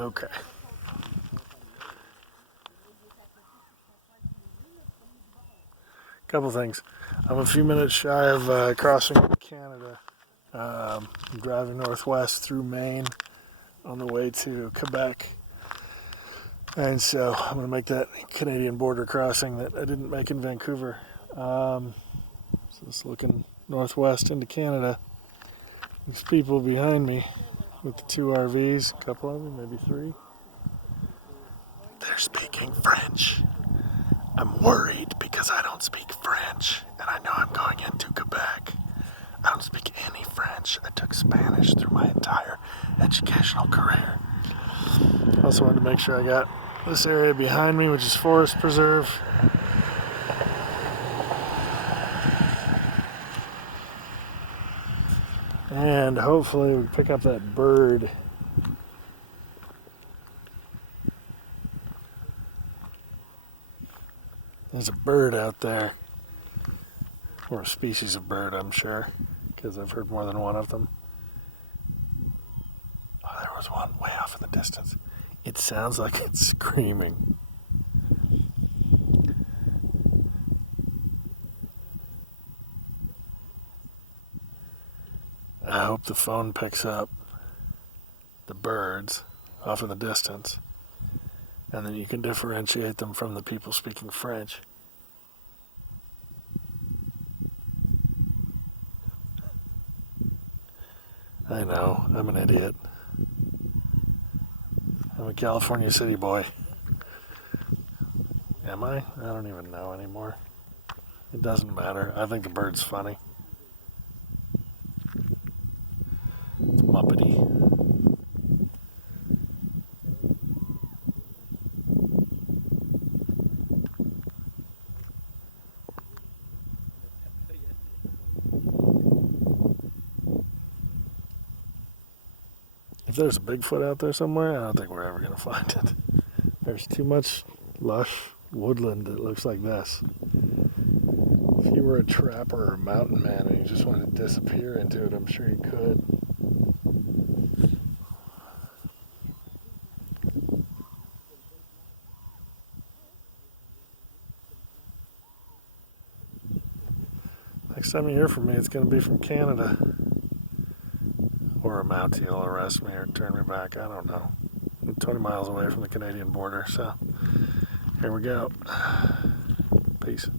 Okay. Couple things. I'm a few minutes shy of crossing Canada. I'm driving northwest through Maine on the way to Quebec. And so I'm going to make that Canadian border crossing that I didn't make in Vancouver. So it's looking northwest into Canada. There's people behind me with the two RVs, a couple of them, maybe three. They're speaking French. I'm worried because I don't speak French, and I know I'm going into Quebec. I don't speak any French. I took Spanish through my entire educational career. Also wanted to make sure I got this area behind me, which is Forest Preserve. And hopefully we pick up that bird. There's a bird out there. Or a species of bird, I'm sure, because I've heard more than one of them. Oh, there was one way off in the distance. It sounds like it's screaming. I hope the phone picks up the birds off in the distance, and then you can differentiate them from the people speaking French. I know, I'm an idiot. I'm a California city boy. Am I? I don't even know anymore. It doesn't matter. I think the bird's funny. It's muppety. If there's a Bigfoot out there somewhere, I don't think we're ever going to find it. There's too much lush woodland that looks like this. If you were a trapper or a mountain man and you just wanted to disappear into it, I'm sure you could. Next time you hear from me, it's going to be from Canada. Or a Mountie will arrest me or turn me back. I don't know. I'm 20 miles away from the Canadian border, so here we go. Peace.